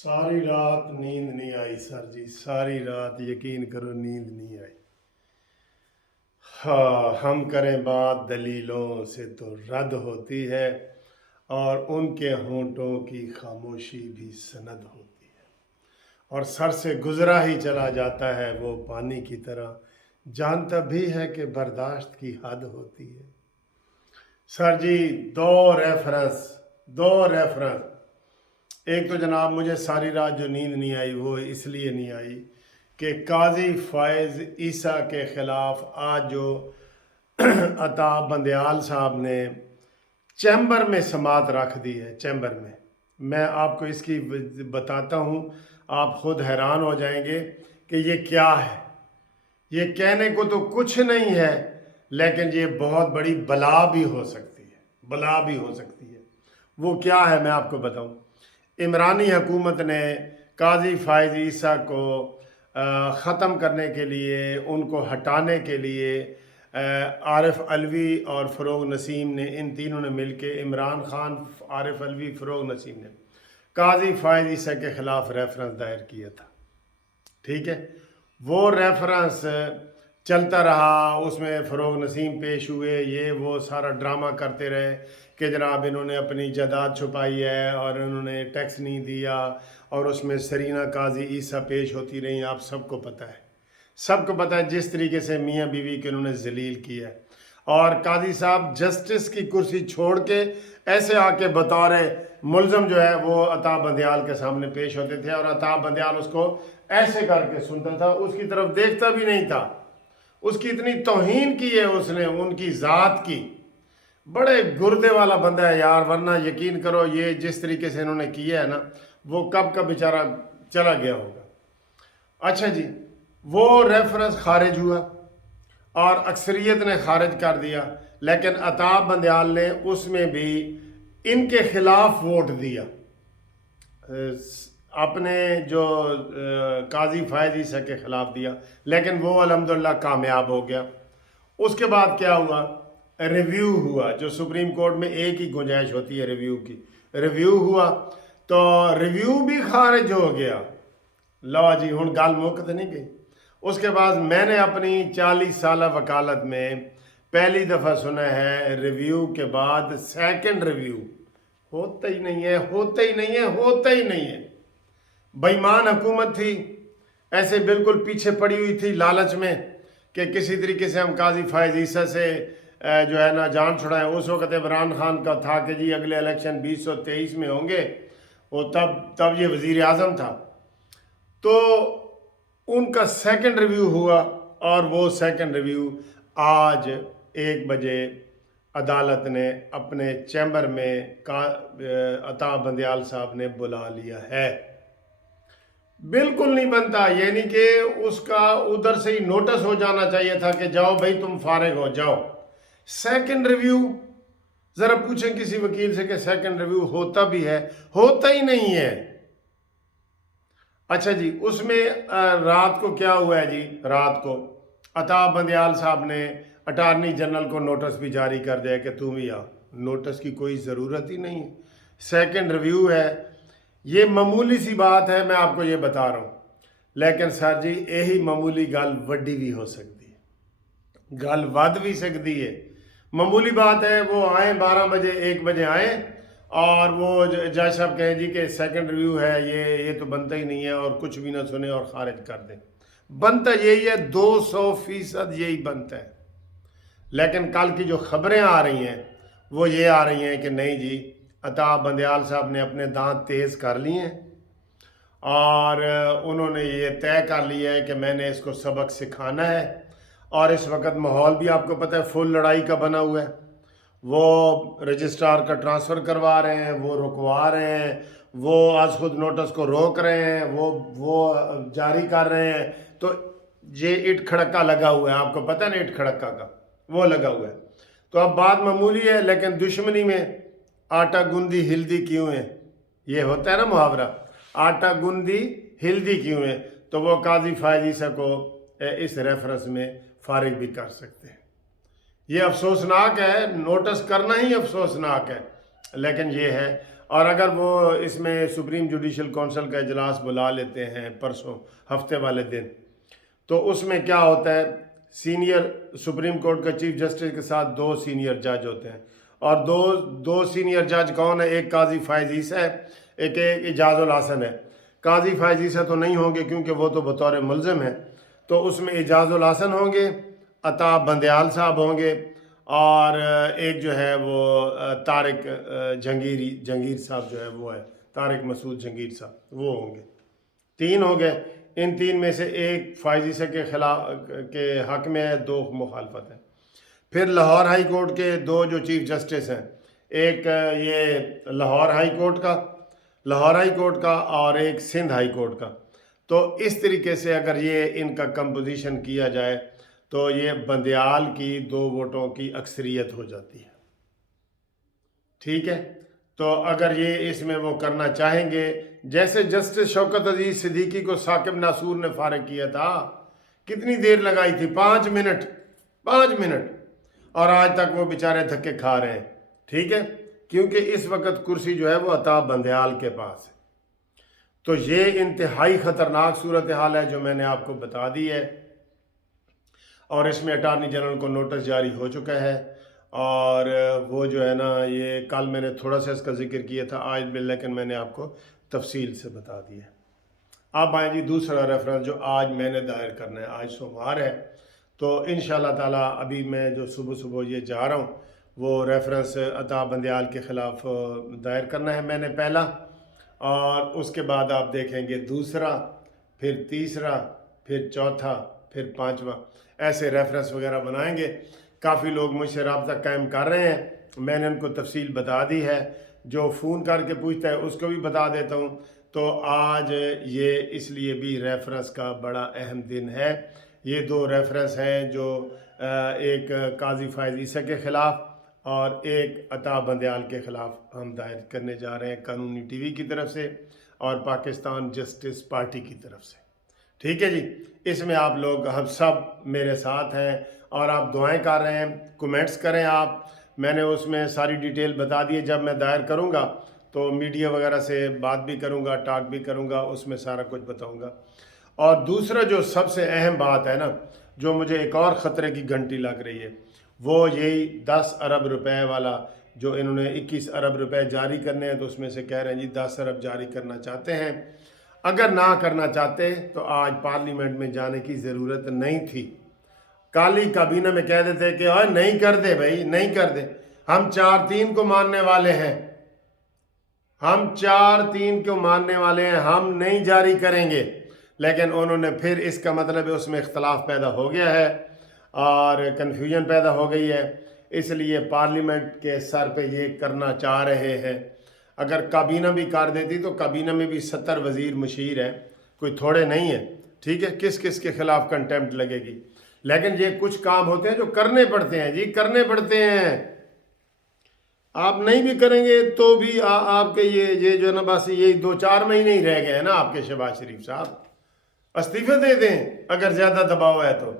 सारी रात नींद नहीं आई सर जी, सारी रात यकीन करो नींद नहीं आई। हाँ, हम करें बात दलीलों से तो रद्द होती है, और उनके होंठों की खामोशी भी सनद होती है, और सर से गुजरा ही चला जाता है वो पानी की तरह, जानता भी है कि बर्दाश्त की हद होती है। सर जी, दो रेफरेंस। एक तो जनाब मुझे सारी रात जो नींद नहीं आई वो इसलिए नहीं आई कि काजी फायज़ ईसा के ख़िलाफ़ आज जो अता बंदयाल साहब ने चैम्बर में समात रख दी है। चैम्बर में मैं आपको इसकी बताता हूँ, आप ख़ुद हैरान हो जाएंगे कि ये क्या है। ये कहने को तो कुछ नहीं है, लेकिन ये बहुत बड़ी बला भी हो सकती है, बला भी हो सकती है। वो क्या है मैं आपको बताऊँ। इमरानी हुकूमत ने काजी फायज़ ईसा को ख़त्म करने के लिए, उनको हटाने के लिए आरिफ अलवी और फ़रोग़ नसीम ने, इन तीनों ने मिलके, इमरान ख़ान, आरिफ अलवी, फ़रोग़ नसीम ने काजी फायज़ ईसा के ख़िलाफ़ रेफरेंस दायर किया था। ठीक है, वो रेफरेंस चलता रहा, उसमें फ़रोग़ नसीम पेश हुए, ये वो सारा ड्रामा करते रहे कि जनाब इन्होंने अपनी जायदाद छुपाई है और इन्होंने टैक्स नहीं दिया, और उसमें सरीना काजी ईसा पेश होती रही। आप सबको पता है, सबको पता है जिस तरीके से मियाँ बीवी के उन्होंने जलील किया है। और काजी साहब जस्टिस की कुर्सी छोड़ के ऐसे आके बतौर मुलज़म जो है वो अता बंदयाल के सामने पेश होते थे, और अता बंदयाल उसको ऐसे करके सुनता था, उसकी तरफ देखता भी नहीं था। उसकी इतनी तौहीन की है उसने उनकी ज़ात की। बड़े गुर्दे वाला बंदा है यार, वरना यकीन करो ये जिस तरीके से इन्होंने किया है ना, वो कब का बेचारा चला गया होगा। अच्छा जी, वो रेफरेंस खारिज हुआ और अक्सरियत ने खारिज कर दिया, लेकिन अता बंदयाल ने उसमें भी इनके खिलाफ वोट दिया, अपने जो काजी फायज़ ईसा के ख़िलाफ़ दिया, लेकिन वो अल्हम्दुलिल्लाह कामयाब हो गया। उसके बाद क्या हुआ, रिव्यू हुआ। जो सुप्रीम कोर्ट में एक ही गुंजाइश होती है रिव्यू की, रिव्यू हुआ तो रिव्यू भी खारिज हो गया। लो जी, हुण गल मुक तो नहीं गई। उसके बाद मैंने अपनी 40 साल वकालत में पहली दफ़ा सुना है रिव्यू के बाद सेकंड रिव्यू होता ही नहीं है, होता ही नहीं है, होता ही नहीं है। बेईमान हुकूमत थी, ऐसे बिल्कुल पीछे पड़ी हुई थी लालच में कि किसी तरीके से हम काजी फायज़ ईसा से जो है ना जान छुड़ाएं। उस वक़्त इमरान ख़ान का था कि जी अगले इलेक्शन 2023 में होंगे, वो तब ये वज़ीर आज़म था। तो उनका सेकंड रिव्यू हुआ, और वो सेकंड रिव्यू आज 1 बजे अदालत ने अपने चैम्बर में अता बंदयाल साहब ने बुला लिया है। बिल्कुल नहीं बनता, यानी कि उसका उधर से ही नोटिस हो जाना चाहिए था कि जाओ भाई तुम फारिग हो जाओ। सेकंड रिव्यू, ज़रा पूछें किसी वकील से कि सेकंड रिव्यू होता भी है, होता ही नहीं है। अच्छा जी, उसमें रात को क्या हुआ है जी, रात को अता बंदयाल साहब ने अटारनी जनरल को नोटिस भी जारी कर दिया कि तुम ही आओ। नोटिस की कोई ज़रूरत ही नहीं है, सेकंड रिव्यू है। ये मामूली सी बात है, मैं आपको ये बता रहा हूँ, लेकिन सर जी यही मामूली गल वड्डी भी हो सकती है, गल वध भी सकती है। मामूली बात है, वो आए 12 बजे 1 बजे आए, और वो जज साहब कहें जी कि सेकंड रिव्यू है, ये तो बनता ही नहीं है, और कुछ भी ना सुने और खारिज कर दें। बनता यही है, 200% यही बनता है। लेकिन कल की जो खबरें आ रही हैं वो ये आ रही हैं कि नहीं जी, अता बंदयाल साहब ने अपने दांत तेज़ कर लिए हैं, और उन्होंने ये तय कर लिया है कि मैंने इसको सबक सिखाना है। और इस वक्त माहौल भी आपको पता है फुल लड़ाई का बना हुआ है। वो रजिस्ट्रार का ट्रांसफ़र करवा रहे हैं, वो रुकवा रहे हैं, वो आज खुद नोटिस को रोक रहे हैं, वो जारी कर रहे हैं। तो ये इट खड़क्का लगा हुआ है, आपको पता है ना, इट खड़क्का का वो लगा हुआ है। तो अब बात मामूली है, लेकिन दुश्मनी में आटा गूंदी हिल्दी क्यों है, ये होता है ना मुहावरा, आटा गूंदी हिल्दी क्यों है। तो वो काजी फायज़ ईसा को इस रेफरेंस में फारिग भी कर सकते हैं। ये अफसोसनाक है, नोटिस करना ही अफसोसनाक है, लेकिन ये है। اور اگر وہ اس میں سپریم جوڈیشل کونسل کا اجلاس بلا لیتے ہیں پرسوں ہفتے والے دن، تو اس میں کیا ہوتا ہے، سینئر سپریم کورٹ کا چیف جسٹس کے ساتھ 2 سینئر جج ہوتے ہیں، اور دو سینئر جج کون ہے؟ ایک قاضی فائز عیسیٰ ہے، ایک اعجاز الحسن ہے۔ قاضی فائز عیسیٰ تو نہیں ہوں گے کیونکہ وہ تو بطور ملزم ہیں، تو اس میں اعجاز الحسن ہوں گے، عطا بندیال صاحب ہوں گے، اور ایک جو ہے وہ طارق جنگیر صاحب جو ہے وہ ہے، طارق مسعود جنگیر صاحب، وہ ہوں گے۔ 3 ہو گئے، ان 3 میں سے ایک فائز عیسیٰ کے حق میں ہے، 2 مخالفت ہیں۔ پھر لاہور ہائی کورٹ کے 2 جو چیف جسٹس ہیں، ایک یہ لاہور ہائی کورٹ کا اور ایک سندھ ہائی کورٹ کا۔ تو اس طریقے سے اگر یہ ان کا کمپوزیشن کیا جائے تو یہ بندیال کی 2 ووٹوں کی اکثریت ہو جاتی ہے، ٹھیک ہے۔ تو اگر یہ اس میں وہ کرنا چاہیں گے، جیسے جسٹس شوکت عزیز صدیقی کو ثاقب ناصور نے فارغ کیا تھا، کتنی دیر لگائی تھی؟ 5 منٹ، اور آج تک وہ بیچارے دھکے کھا رہے ہیں، ٹھیک ہے، کیونکہ اس وقت کرسی جو ہے وہ عطا بندیال کے پاس ہے۔ تو یہ انتہائی خطرناک صورتحال ہے جو میں نے آپ کو بتا دی ہے، اور اس میں اٹارنی جنرل کو نوٹس جاری ہو چکا ہے، اور وہ جو ہے نا، یہ کل میں نے تھوڑا سا اس کا ذکر کیا تھا، آج بھی لیکن میں نے آپ کو تفصیل سے بتا دیا ہے۔ اب آئیں جی دوسرا ریفرنس جو آج میں نے دائر کرنا ہے، آج سوموار ہے، تو انشاءاللہ تعالیٰ ابھی میں جو صبح یہ جا رہا ہوں وہ ریفرنس عطا بندیال کے خلاف دائر کرنا ہے میں نے پہلا، اور اس کے بعد آپ دیکھیں گے دوسرا، پھر تیسرا، پھر چوتھا، پھر 5واں، ایسے ریفرنس وغیرہ بنائیں گے۔ کافی لوگ مجھ سے رابطہ قائم کر رہے ہیں، میں نے ان کو تفصیل بتا دی ہے، جو فون کر کے پوچھتا ہے اس کو بھی بتا دیتا ہوں۔ تو آج یہ اس لیے بھی ریفرنس کا بڑا اہم دن ہے۔ یہ 2 ریفرنس ہیں جو ایک قاضی فائز عیسیٰ کے خلاف اور ایک عطا بندیال کے خلاف ہم دائر کرنے جا رہے ہیں، قانونی ٹی وی کی طرف سے اور پاکستان جسٹس پارٹی کی طرف سے، ٹھیک ہے جی۔ اس میں آپ لوگ ہم سب میرے ساتھ ہیں، اور آپ دعائیں کر رہے ہیں، کومنٹس کریں آپ، میں نے اس میں ساری ڈیٹیل بتا دی ہے۔ جب میں دائر کروں گا تو میڈیا وغیرہ سے بات بھی کروں گا، ٹاک بھی کروں گا، اس میں سارا کچھ بتاؤں گا۔ اور دوسرا جو سب سے اہم بات ہے نا، جو مجھے ایک اور خطرے کی گھنٹی لگ رہی ہے، وہ یہی 10 ارب روپے والا، جو انہوں نے 21 ارب روپے جاری کرنے ہیں، تو اس میں سے کہہ رہے ہیں جی 10 ارب جاری کرنا چاہتے ہیں۔ اگر نہ کرنا چاہتے تو آج پارلیمنٹ میں جانے کی ضرورت نہیں تھی۔ کالی کابینہ میں کہہ دیتے کہ نہیں کر دے بھائی، نہیں کر دے، ہم 4-3 کو ماننے والے ہیں، ہم نہیں جاری کریں گے۔ لیکن انہوں نے پھر اس کا مطلب ہے اس میں اختلاف پیدا ہو گیا ہے اور کنفیوژن پیدا ہو گئی ہے، اس لیے پارلیمنٹ کے سر پہ یہ کرنا چاہ رہے ہیں۔ اگر کابینہ بھی کر دیتی تو کابینہ میں بھی 70 وزیر مشیر ہیں، کوئی تھوڑے نہیں ہیں، ٹھیک ہے، کس کے خلاف کنٹیمپٹ لگے گی۔ لیکن یہ کچھ کام ہوتے ہیں جو کرنے پڑتے ہیں جی، کرنے پڑتے ہیں۔ آپ نہیں بھی کریں گے تو بھی آپ کے یہ جو نا بس یہ 2-4 مہینے ہی رہ گئے ہیں نا آپ کے شہباز شریف صاحب، استعفے دے دیں اگر زیادہ دباؤ ہے تو۔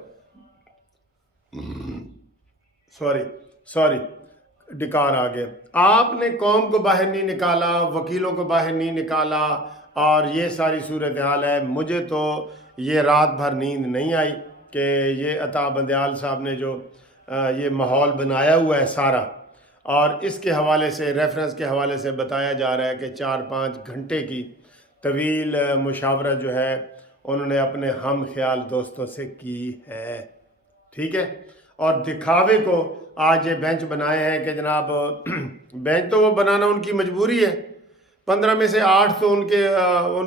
سوری ڈکار آ گیا۔ آپ نے قوم کو باہر نہیں نکالا، وکیلوں کو باہر نہیں نکالا، اور یہ ساری صورتحال ہے۔ مجھے تو یہ رات بھر نیند نہیں آئی کہ یہ عطا بندیال صاحب نے جو یہ ماحول بنایا ہوا ہے سارا، اور اس کے حوالے سے ریفرنس کے حوالے سے بتایا جا رہا ہے کہ 4-5 گھنٹے کی طویل مشاورت جو ہے انہوں نے اپنے ہم خیال دوستوں سے کی ہے، ٹھیک ہے۔ اور دکھاوے کو آج یہ بینچ بنائے ہیں کہ جناب بینچ تو وہ بنانا ان کی مجبوری ہے، 15 میں سے 8 تو ان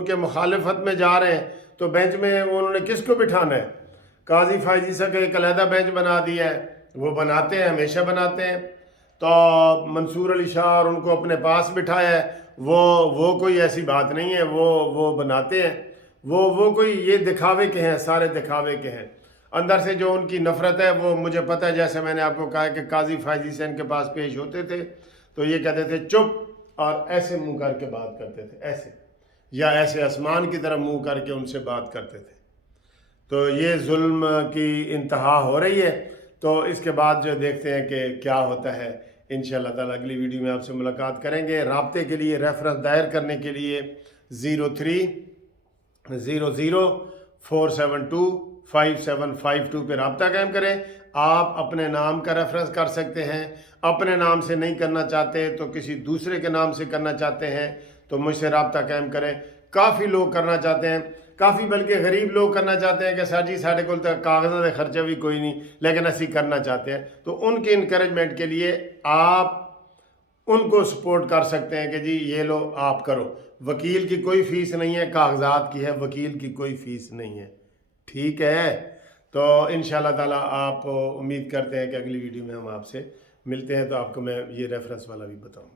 کے مخالفت میں جا رہے ہیں، تو بینچ میں انہوں نے کس کو بٹھانا ہے؟ قاضی فائز عیسیٰ کا ایک علیحدہ بینچ بنا دیا ہے، وہ بناتے ہیں، ہمیشہ بناتے ہیں۔ تو منصور علی شاہ اور ان کو اپنے پاس بٹھایا ہے، وہ کوئی ایسی بات نہیں ہے، وہ بناتے ہیں، وہ کوئی یہ دکھاوے کے ہیں، سارے دکھاوے کے ہیں۔ اندر سے جو ان کی نفرت ہے وہ مجھے پتہ ہے، جیسے میں نے آپ کو کہا کہ قاضی فائز عیسیٰ ان کے پاس پیش ہوتے تھے تو یہ کہتے تھے چپ، اور ایسے منہ کر کے بات کرتے تھے، ایسے، یا ایسے آسمان کی طرف منہ کر کے ان سے بات کرتے تھے۔ تو یہ ظلم کی انتہا ہو رہی ہے۔ تو اس کے بعد جو دیکھتے ہیں کہ کیا ہوتا ہے इंशाल्लाह ताला अगली वीडियो में आपसे मुलाकात करेंगे। राब्ते के लिए रेफरेंस दायर करने के लिए 030047255752 पे रब्ता कायम करें। आप अपने नाम का रेफरेंस कर सकते हैं, अपने नाम से नहीं करना चाहते तो किसी दूसरे के नाम से करना चाहते हैं तो मुझसे रब्ता कायम करें। काफ़ी लोग करना चाहते हैं, काफ़ी बल्कि गरीब लोग करना चाहते हैं कि सर जी साढ़े को कागज़ों का खर्चा भी कोई नहीं, लेकिन असी करना चाहते हैं। तो उनके इनकरेजमेंट के लिए आप उनको सपोर्ट कर सकते हैं कि जी ये लो आप करो। वकील की कोई फ़ीस नहीं है, कागजात की है, वकील की कोई फ़ीस नहीं है। ठीक है, तो इंशाल्लाह ताला आप उम्मीद करते हैं कि अगली वीडियो में हम आपसे मिलते हैं तो आपको मैं ये रेफरेंस वाला भी बताऊँ।